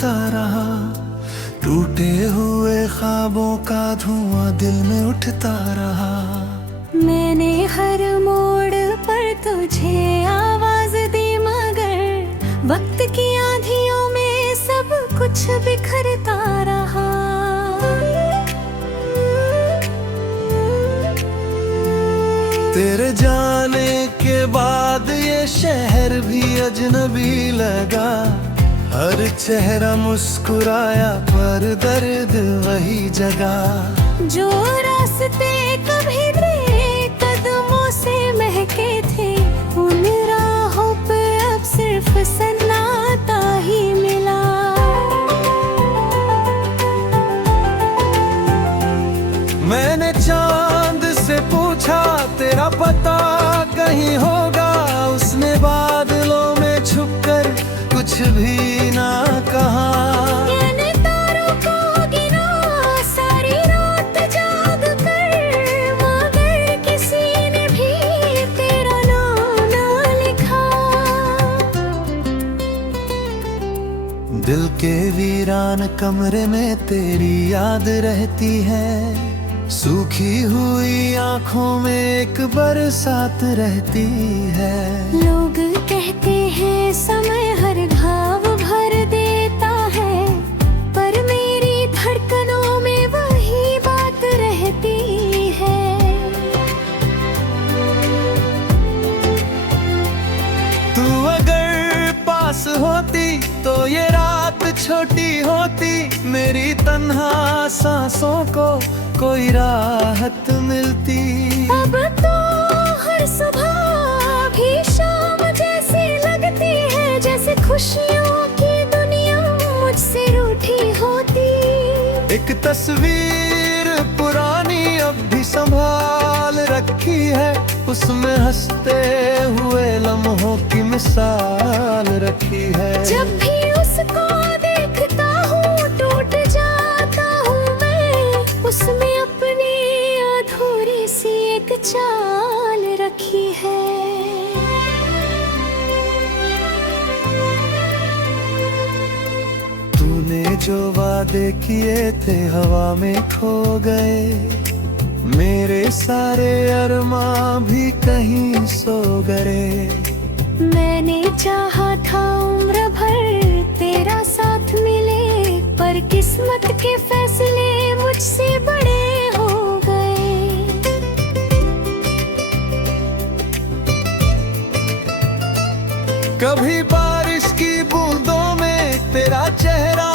उठता रहा, टूटे हुए ख्वाबों का धुआं दिल में उठता रहा। मैंने हर मोड़ पर तुझे आवाज दी, मगर वक्त की आंधियों में सब कुछ बिखरता रहा। तेरे जाने के बाद ये शहर भी अजनबी लगा, हर चेहरा मुस्कुराया पर दर्द वही जगह। जो रास्ते कभी तेरे कदमों से महके थे, उन राहों पे अब सिर्फ सन्नाटा ही मिला। मैंने चांद से पूछा तेरा पता कहीं होगा, उसने बादलों में छुपकर कुछ भी ना कहा। मैंने तारों को गिना सारी रात जाग कर, मगर किसी ने भी तेरा नाम ना लिखा। दिल के वीरान कमरे में तेरी याद रहती है, सूखी हुई आंखों में एक बरसात रहती है। लोग कहते हैं समय हर घाव भर देता है, पर मेरी धड़कनों में वही बात रहती है। तू अगर पास होती तो ये रात छोटी होती, मेरी तन्हा सांसों को कोई राहत मिलती। अब तो हर सुबह भी शाम जैसी लगती है, जैसे खुशियों की दुनिया मुझसे रूठी होती। एक तस्वीर पुरानी अब भी संभाल रखी है, उसमें हंसते हुए लम्हों की मिसाल रखी है। जब भी उसको देखता हूँ टूट जाता हूँ मैं, उसमें अपनी अधूरी सी एक चाल रखी है। तूने जो वादे किए थे हवा में खो गए, मेरे सारे अरमां भी कहीं सो गए। मैंने चाहा था उम्र भर तेरा साथ मिले, पर किस्मत के फैसले मुझसे बड़े हो गए। कभी बारिश की बूंदों में तेरा चेहरा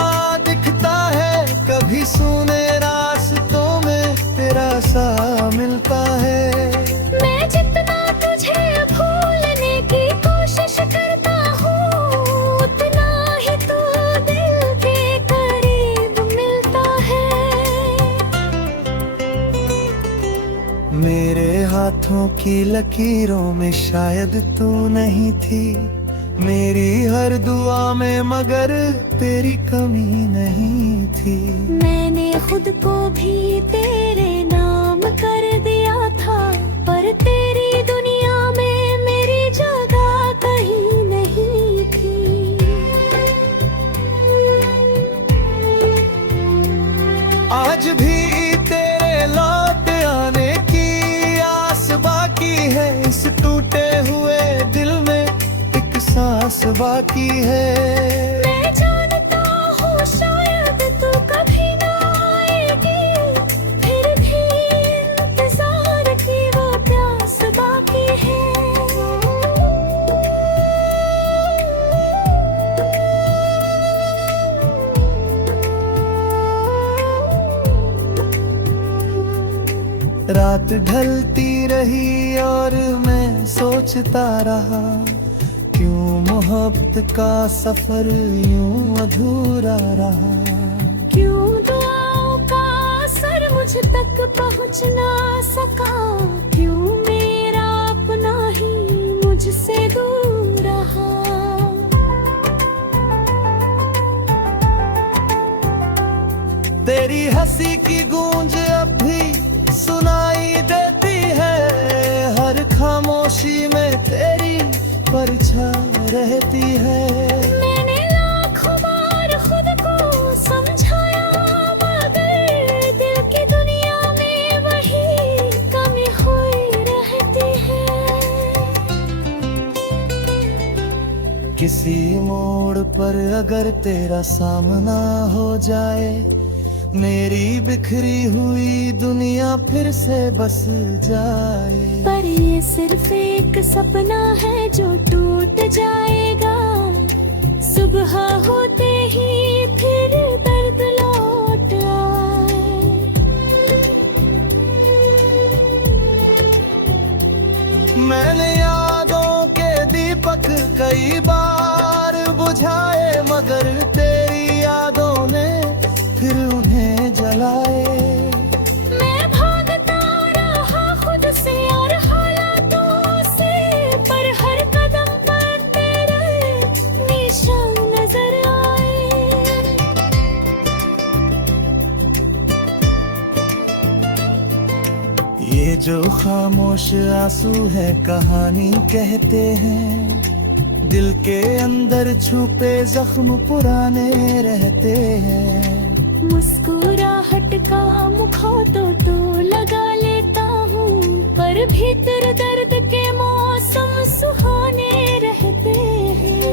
दिखता है, कभी सूने रास्तों में तेरा सा मिलता है। मैं जितना तुझे भूलने की कोशिश करता हूँ, उतना ही तू दिल के करीब मिलता है। मेरे हाथों की लकीरों में शायद तू नहीं थी, मेरी हर दुआ में मगर तेरी कमी नहीं थी। मैंने खुद को भी तेरे नाम कर दिया था, पर तेरी दुनिया में मेरी जगह कहीं नहीं थी। आज भी तेरे लौट आने की आस बाकी है, इस टूटे हुए दिल में एक सांस बाकी है। मैं जानता हूँ शायद तू कभी ना आएगी, फिर भी इंतजार की वो प्यास बाकी है। रात ढलती रही और मैं सोचता रहा, क्यों मोहब्बत का सफर यूं अधूरा रहा। क्यों दुआओं का असर मुझ तक पहुँच ना सका, क्यों मेरा अपना ही मुझसे दूर रहा। तेरी हंसी की गूंज अब भी सुनाई देती है, हर खामोशी में तेरी परछाई रहती है। मैंने लाखों बार खुद किसी मोड़ पर अगर तेरा सामना हो जाए, मेरी बिखरी हुई दुनिया फिर से बस जाए। पर ये सिर्फ एक सपना है जो टूट जाएगा, सुबह होते ही फिर दर्द लौट आए। मैंने यादों के दीपक कई बार बुझाए, मगर तेरी यादों ने फिर उन्हें जलाए। मैं भागता रहा खुद से और हालातों से, पर हर कदम पर तेरे निशान नजर आए। ये जो खामोश आंसू है कहानी कहते हैं, दिल के अंदर छुपे जख्म पुराने रहते हैं। मुस्कुराहट का मुखौटा तो लगा लेता हूँ, पर भीतर दर्द के मौसम सुहाने रहते हैं।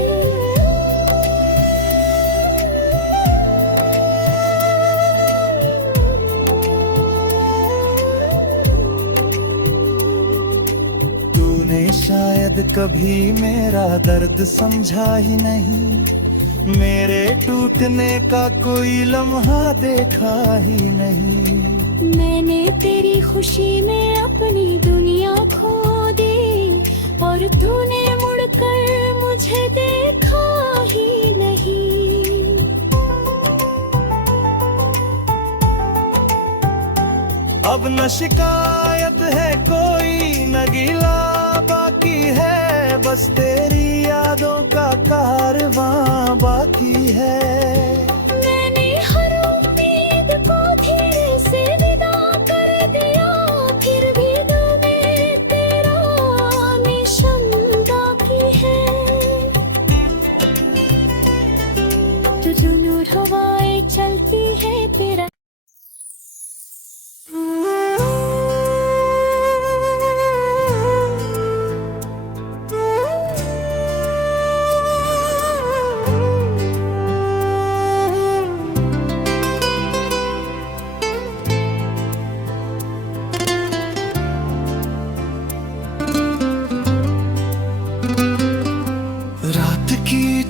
तूने शायद कभी मेरा दर्द समझा ही नहीं, मेरे टूटने का कोई लम्हा देखा ही नहीं। मैंने तेरी खुशी में अपनी दुनिया खो दी, और तूने मुड़कर मुझे देखा ही नहीं। अब न शिकायत है कोई, न गिला बाकी है, बस तेरी यादों का कारवां बाकी है। मैंने हर उम्मीद को धीरे से विदा कर दिया, फिर भी दिल में तेरा मिशन बाकी है। जो नूर हवाएं चलती है तेरा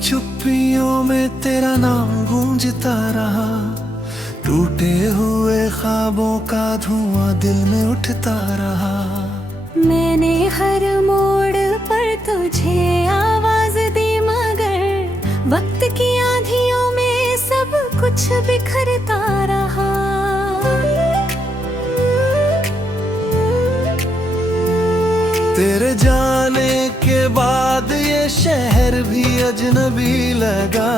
चुप्पियों में तेरा नाम गूंजता रहा, टूटे हुए ख्वाबों का धुआं दिल में उठता रहा। मैंने हर मोड़ पर तुझे आवाज दी, मगर वक्त की आंधियों में सब कुछ बिखरता रहा। तेरे जाने के बाद ये शहर भी अजनबी लगा,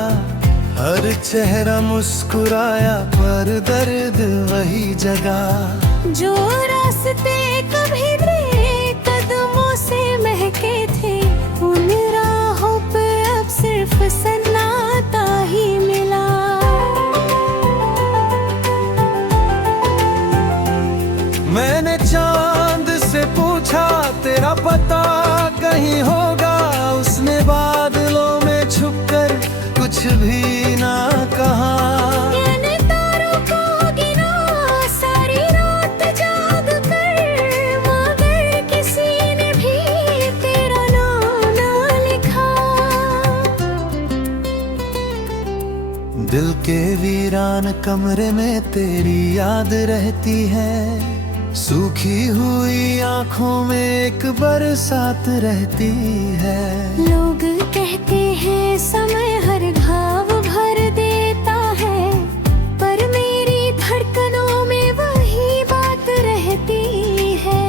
हर चेहरा मुस्कुराया पर दर्द वही जगह। जो रास्ते कभी तेरे कदमों से महके थे, उन राहों पे अब सिर्फ सन्नाटा ही मिला। मैंने चांद से पूछा तेरा पता कहीं होगा, उसने बादलों में छुपकर कुछ भी ना कहा। मैंने तारों को गिना सारी रात जाग कर, मगर किसी ने भी तेरा नाम ना लिखा। दिल के वीरान कमरे में तेरी याद रहती है, सूखी हुई आंखों में एक बरसात रहती है। लोग कहते हैं समय हर घाव भर देता है, पर मेरी धड़कनों में वही बात रहती है।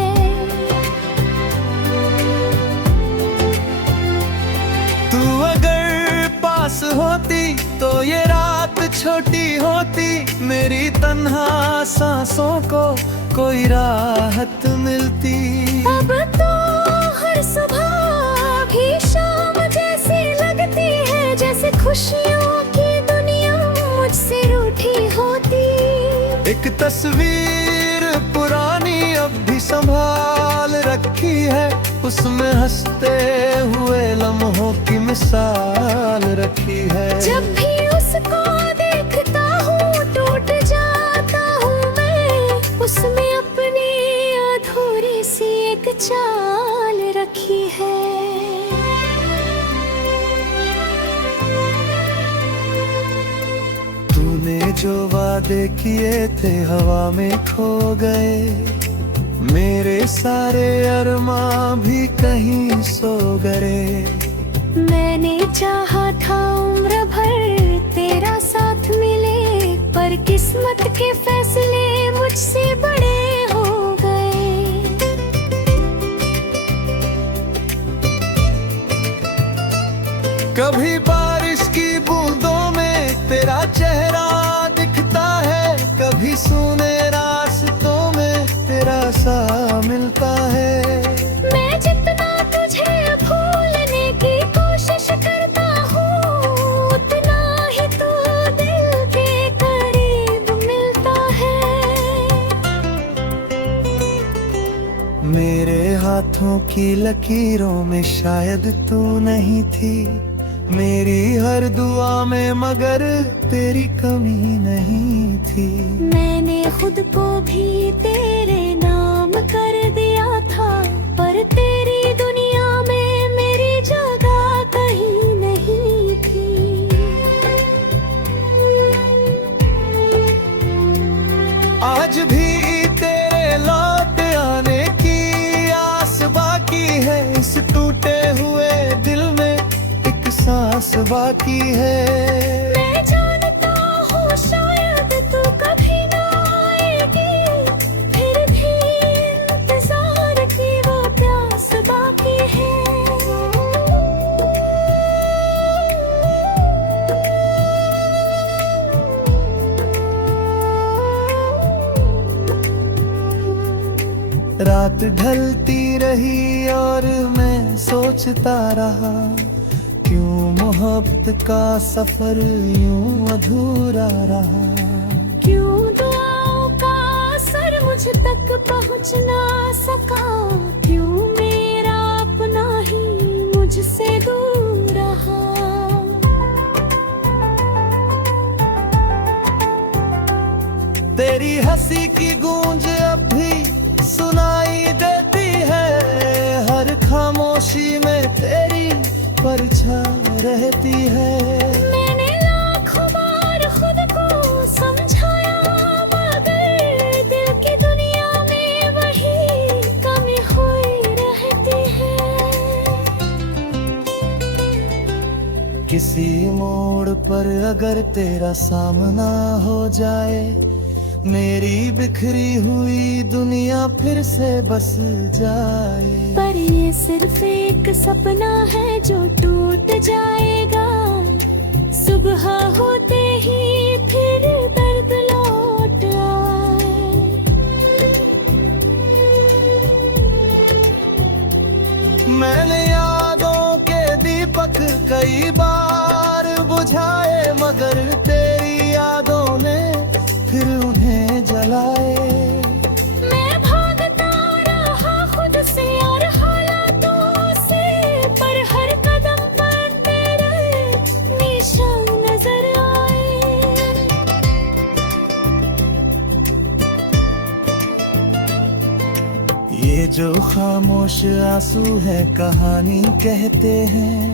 तू अगर पास होती तो ये रात छोटी होती, मेरी तन्हा सांसों को कोई राहत मिलती। अब तो हर सुबह भी शाम जैसी लगती है, जैसे खुशियों की दुनिया मुझसे रूठी होती। एक तस्वीर पुरानी अब भी संभाल रखी है, उसमें हंसते हुए लम्हों की मिसाल रखी है। जब भी उसको देखता हूँ टूट जाता हूँ मैं, उसमें अपनी अधूरी सी एक चाल रखी है। तूने जो वादे किए थे हवा में खो गए, मेरे सारे अरमां भी कहीं सो गए। मैंने चाहा था उम्र भर तेरा साथ मिले, पर किस्मत के फैसले मुझसे बड़े हो गए। कभी बारिश की बूंदों में तेरा चेहरा दिखता है, कभी सूने रास्तों में तेरा सा मिलता है। मैं जितना तुझे भूलने की कोशिश करता हूँ, उतना ही तू दिल के करीब मिलता है। मेरे हाथों की लकीरों में शायद तू नहीं थी, मेरी हर दुआ में मगर तेरी कमी नहीं थी। मैंने खुद को भी तेरे नाम कर दिया था, पर तेरी दुनिया में मेरी जगह कहीं नहीं थी। आज भी तेरे लौट आने की आस बाकी है, इस टूटे हुए दिल में एक सांस बाकी है। मैं जानता हूँ शायद तू कभी ना आएगी, फिर भी इंतजार की वो प्यास बाकी है। रात ढलती रही और मैं सोचता रहा, क्यों मोहब्बत का सफर यूं अधूरा रहा। क्यों दुआओं का असर मुझ तक पहुँच ना सका, क्यों मेरा अपना ही मुझसे दूर रहा। तेरी हंसी की गूंज अब भी सुनाई देती है, हर खामोशी में तेरी परछाई रहती है। मैंने लाखों बार खुद को समझाया, मगर दिल की दुनिया में वही कमी हुई रहती है। किसी मोड़ पर अगर तेरा सामना हो जाए, मेरी बिखरी हुई दुनिया फिर से बस जाए। पर ये सिर्फ एक सपना है जो टूट जाएगा, सुबह होते ही फिर दर्द लौट आए। मैंने यादों के दीपक कई बार बुझाए, मगर तेरी यादों ने फिर उन्हें जलाए। मैं भागता रहा खुद से और हालातों से, पर हर कदम पर तेरे निशान नजर आए। ये जो खामोश आंसू है कहानी कहते हैं,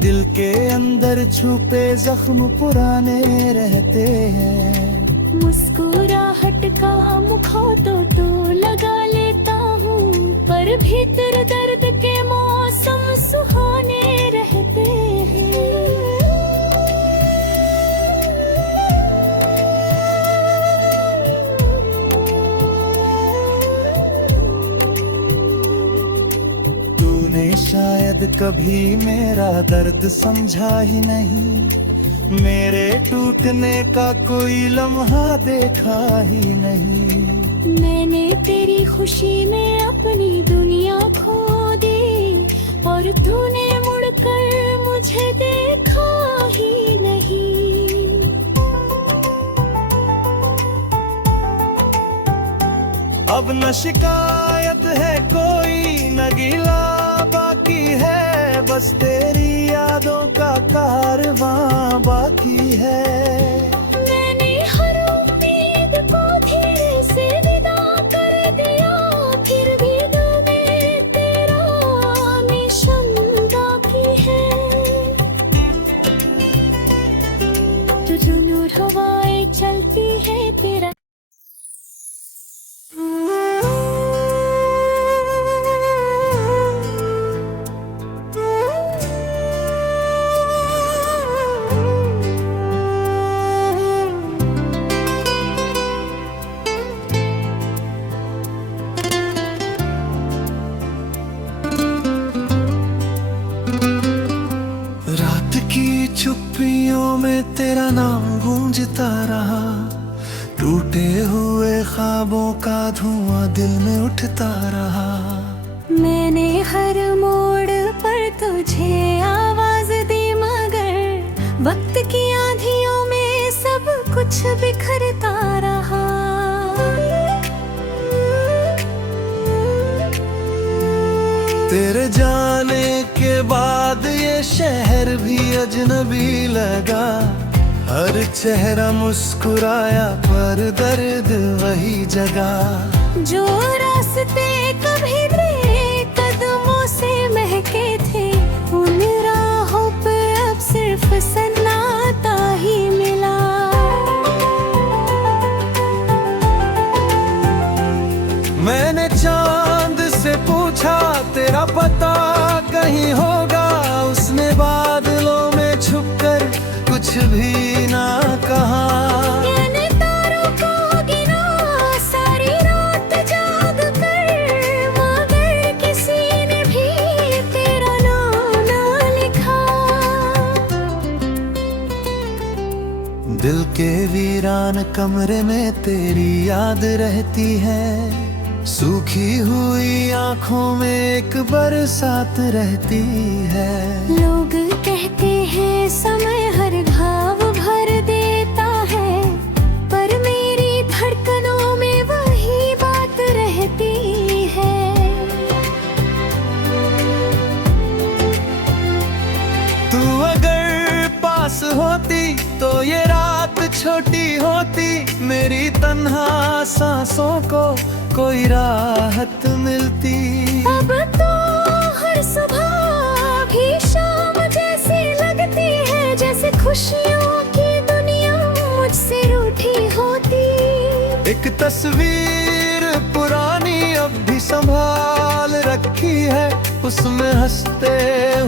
दिल के अंदर छुपे जख्म पुराने रहते हैं। मुस्कुराहट का मुखौटा तो लगा लेता हूँ, पर भीतर दर्द के मौसम सुहाने रहते हैं। तूने शायद कभी मेरा दर्द समझा ही नहीं, मेरे टूटने का कोई लम्हा देखा ही नहीं। मैंने तेरी खुशी में अपनी दुनिया खो दी, और तूने मुड़कर मुझे देखा ही नहीं। अब न शिकायत है कोई, न गिला बाकी है, बस तेरी यादों का कारवां बाकी है। मैंने हर उम्मीद को धीरे से विदा कर दिया, फिर भी दिल में तेरा मिशन बाकी है। जो नूर हवाएं चलती है तेरा रात की चुप्पियों में तेरा नाम गूंजता रहा, टूटे हुए ख्वाबों का धुआं दिल में उठता रहा। मैंने हर मोड़ पर तुझे आवाज दी, मगर वक्त की आंधियों में सब कुछ बिखरता रहा। तेरे जाने के बाद ये शहर भी अजनबी लगा, हर चेहरा मुस्कुराया पर दर्द वही जगह। जो रास्ते कभी तेरे कदमों से महके थे, उन राहों पे अब सिर्फ सन्नाटा ही मिला। मैंने चांद से पूछा तेरा पता कहीं होगा, उसने बादलों में छुपकर कुछ भी ना कहा। मैंने तारों को गिना सारी रात जाग कर, मगर किसी ने भी तेरा नाम ना लिखा। दिल के वीरान कमरे में तेरी याद रहती है, सूखी हुई आंखों में एक बरसात रहती है। लोग कहते हैं समय हर घाव भर देता है, पर मेरी धड़कनों में वही बात रहती है। तू अगर पास होती तो ये रात छोटी होती, मेरी तन्हा सांसों को कोई राहत मिलती। अब तो हर सुबह भी शाम जैसी लगती है, जैसे खुशियों की दुनिया मुझसे रूठी होती। एक तस्वीर पुरानी अब भी संभाल रखी है, उसमें हंसते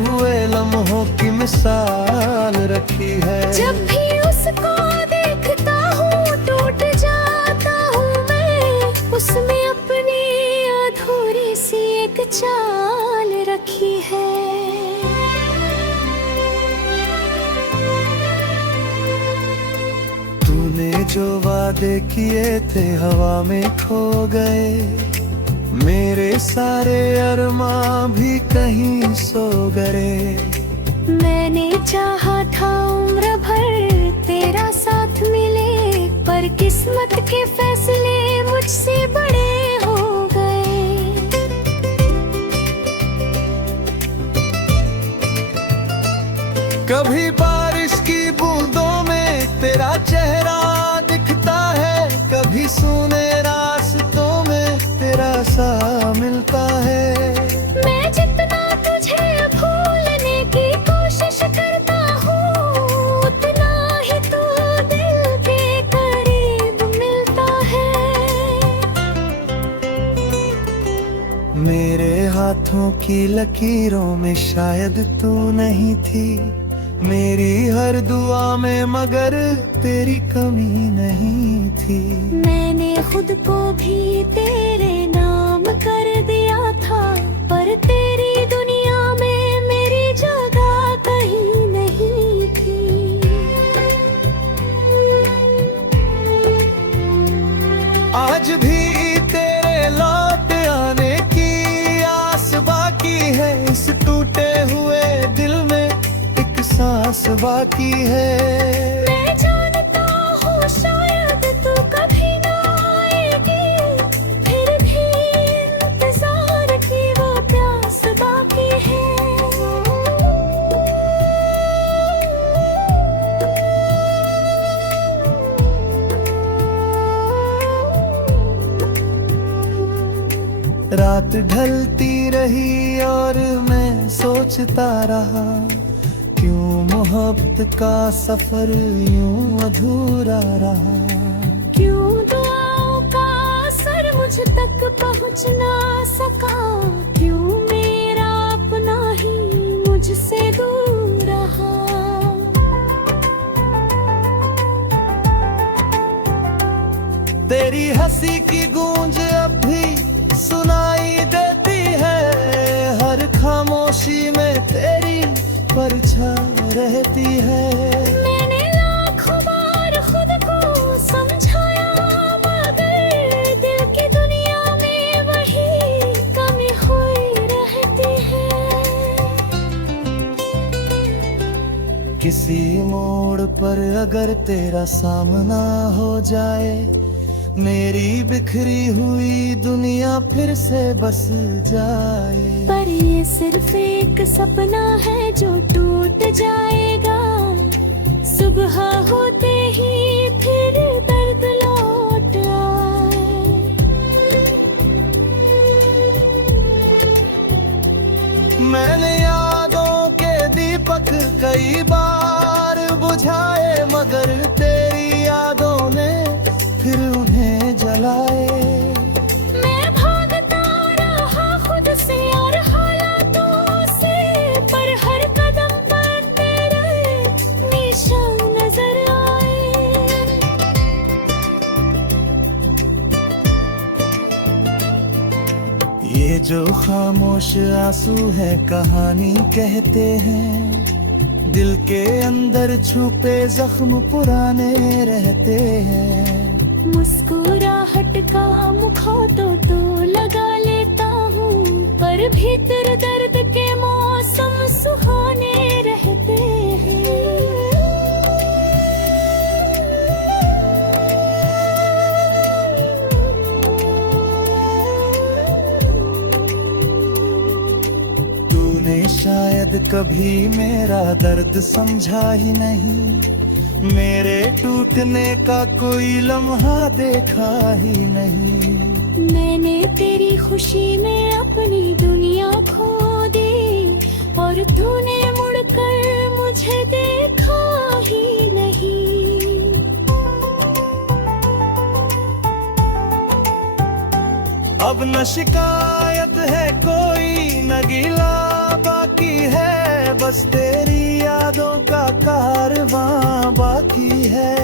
हुए लम्हों की मिसाल रखी है। जब भी उसको देखता हूँ टूट जाता हूँ मैं, उसमें अपनी अधूरी सी एक चाल रखी है। तूने जो वादे किए थे हवा में खो गए, मेरे सारे अरमां भी कहीं सो गए। मैंने चाहा था उम्र भर तेरा साथ मिले, पर किस्मत के फैसले मुझसे बड़े हो गए। कभी बारिश की बूंदों में तेरा चेहरा दिखता है, कभी सूने रास्तों में तेरा सा मिलता है। मैं जितना तुझे भूलने की कोशिश करता हूँ, उतना ही तू दिल के करीब मिलता है। मेरे हाथों की लकीरों में शायद तू नहीं थी, मेरी हर दुआ में मगर तेरी कमी नहीं थी। मैंने खुद को भी तेरे नाम कर दिया था, पर तेरी दुनिया में मेरी जगह कहीं नहीं थी। आज भी तेरे लौट आने की आस बाकी है, इस टूटे हुए दिल में एक सांस बाकी है। मैं जानता हूँ शायद तू कभी ना आएगी, फिर रात ढलती रही और मैं सोचता रहा, क्यों मोहब्बत का सफर यूं अधूरा रहा। क्यों दुआओं का असर मुझ तक पहुंच ना सका, क्यों मेरा अपना ही मुझसे दूर रहा। तेरी हंसी की गूंज अब भी सुनाई देती है, हर खामोशी में तेरी परछाई रहती है। मैंने लाखों बार खुद को समझाया, मगर दिल की दुनिया में वही कमी हुई रहती है। किसी मोड़ पर अगर तेरा सामना हो जाए, मेरी बिखरी हुई दुनिया फिर से बस जाए। पर ये सिर्फ एक सपना है जो टूट जाएगा, सुबह होते ही फिर दर्द लौट आए। मैंने यादों के दीपक कई बार बुझाए, मगर तेरी यादों ने फिर उन्हें जलाए। मैं भागता रहा खुद से और हालातों से, पर हर कदम पर तेरे निशान नजर आए। ये जो खामोश आंसू है कहानी कहते हैं, दिल के अंदर छुपे जख्म पुराने रहते हैं। मुस्कुराहट का मुखौटा तो लगा लेता हूँ, पर भीतर दर्द के मौसम सुहाने रहते हैं। तूने शायद कभी मेरा दर्द समझा ही नहीं, मेरे टूटने का कोई लम्हा देखा ही नहीं। मैंने तेरी खुशी में अपनी दुनिया खो दी, और तूने मुड़कर मुझे देखा ही नहीं। अब न शिकायत है कोई, न गिला बाकी है, बस तेरी यादों का कारवां बाकी है।